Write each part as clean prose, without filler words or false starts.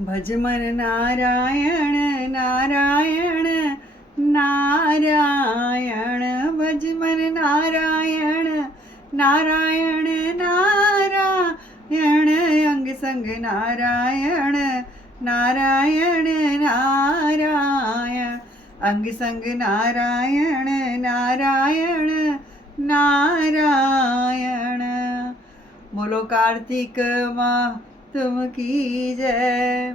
भज मन नारायण नारायण नारायण, भज मन नारायण नारायण नारायण, अंग संग नारायण नारायण नारायण, अंग संग नारायण नारायण नारायण। बोलो कार्तिक माह तुम की जय,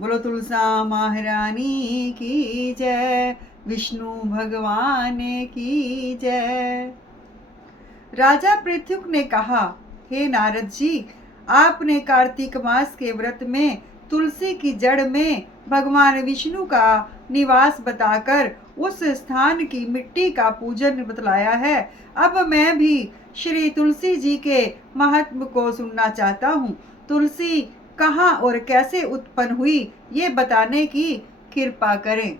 बोलो तुलसा महारानी की जय, विष्णु भगवान की जय। राजा पृथुक ने कहा, हे नारद जी, आपने कार्तिक मास के व्रत में तुलसी की जड़ में भगवान विष्णु का निवास बताकर उस स्थान की मिट्टी का पूजन बतलाया है। अब मैं भी श्री तुलसी जी के महात्म को सुनना चाहता हूँ। तुलसी कहाँ और कैसे उत्पन्न हुई, ये बताने की कृपा करें।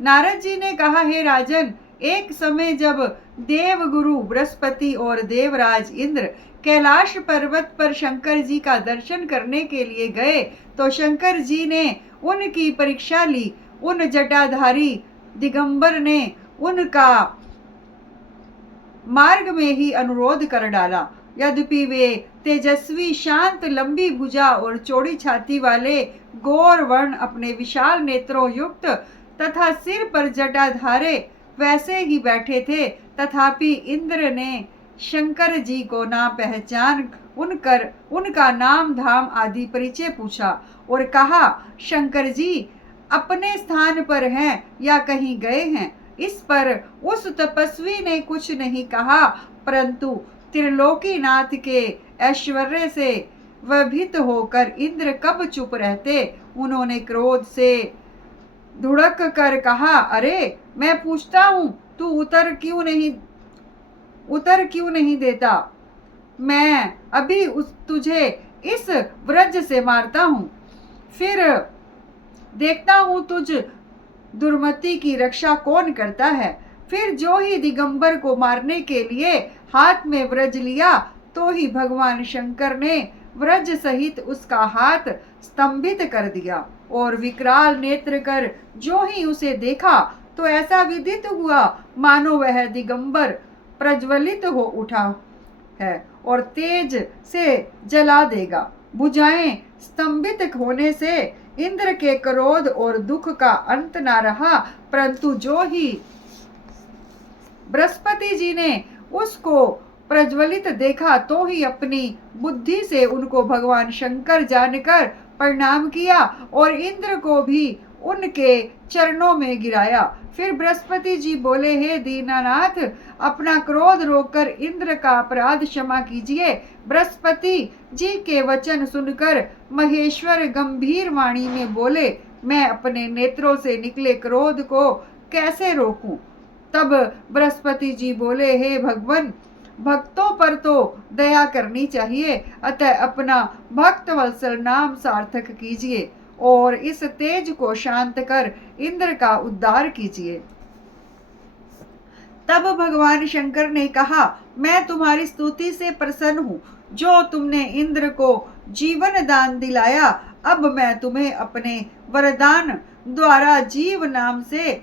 नारद जी ने कहा, हे राजन, एक समय जब देवगुरु बृहस्पति और देवराज इंद्र कैलाश पर्वत पर शंकर जी का दर्शन करने के लिए गए तो शंकर जी ने उनकी परीक्षा ली। उन जटाधारी दिगंबर ने उनका मार्ग में ही अनुरोध कर डाला। यद्यपि वे तेजस्वी, शांत, लंबी भुजा और चौड़ी छाती वाले गौर वर्ण, अपने विशाल नेत्रों युक्त तथा सिर पर जटाधारे वैसे ही बैठे थे, तथापि इंद्र ने शंकर जी को ना पहचान उनका नाम धाम आदि परिचय पूछा और कहा, शंकर जी अपने स्थान पर हैं या कहीं गए हैं। इस पर उस तपस्वी ने कुछ नहीं कहा, परंतु त्रिलोकीनाथ के ऐश्वर्य से भयभीत होकर इंद्र कब चुप रहते, उन्होंने क्रोध से धुड़क कर कहा, अरे मैं पूछता हूँ, तू उत्तर क्यों नहीं देता? मैं अभी तुझे इस व्रज से मारता हूँ, फिर देखता हूँ तुझ दुर्मति की रक्षा कौन करता है। फिर जो ही दिगंबर को मारने के लिए हाथ में व्रज लिया, तो ही भगवान शंकर ने व्रज सहित उसका हाथ स्तंभित कर दिया और विकराल नेत्र कर जो ही उसे देखा तो ऐसा विदित हुआ मानो वह दिगंबर प्रज्वलित हो उठा है और तेज से जला देगा। भुजाएं स्तंभित होने से इंद्र के क्रोध और दुख का अंत ना रहा, परंतु जो ही बृहस्पति जी ने उसको प्रज्वलित देखा तो ही अपनी बुद्धि से उनको भगवान शंकर जानकर प्रणाम किया और इंद्र को भी उनके चरणों में गिराया। फिर बृहस्पति जी बोले, हे दीनानाथ, अपना क्रोध रोककर इंद्र का अपराध क्षमा कीजिए। बृहस्पति जी के वचन सुनकर महेश्वर गंभीर वाणी में बोले, मैं अपने नेत्रों से निकले क्रोध को कैसे रोकूं? तब बृहस्पति जी बोले, हे भगवान, भक्तों पर तो दया करनी चाहिए, अतः अपना भक्त वत्सल नाम सार्थक कीजिए और इस तेज को शांत कर इंद्र का उद्धार कीजिए। तब भगवान शंकर ने कहा, मैं तुम्हारी स्तुति से प्रसन्न हूँ, जो तुमने इंद्र को जीवन दान दिलाया। अब मैं तुम्हें अपने वरदान द्वारा जीव नाम से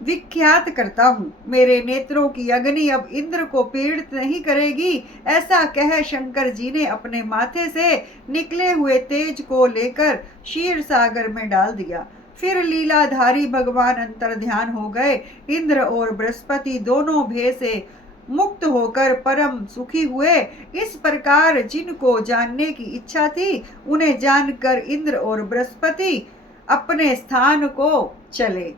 विख्यात करता हूँ। मेरे नेत्रों की अग्नि अब इंद्र को पीड़ित नहीं करेगी। ऐसा कह शंकर जी ने अपने माथे से निकले हुए तेज को लेकर क्षीर सागर में डाल दिया। फिर लीलाधारी भगवान अंतर ध्यान हो गए। इंद्र और बृहस्पति दोनों भय से मुक्त होकर परम सुखी हुए। इस प्रकार जिनको जानने की इच्छा थी, उन्हें जानकर इंद्र और बृहस्पति अपने स्थान को चले।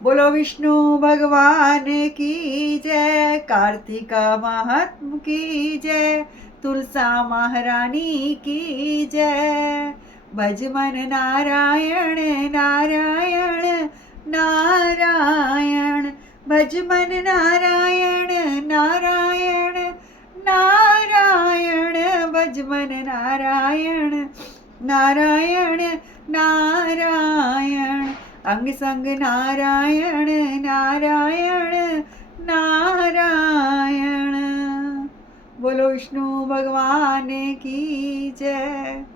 बोलो विष्णु भगवान की जय, कार्तिक महात्म की जय, तुलसा महारानी की जय। भज मन नारायण नारायण नारायण, भज मन नारायण नारायण नारायण, भज मन नारायण नारायण नारायण, अंग संग नारायण नारायण नारायण। बोलो विष्णु भगवान की जय।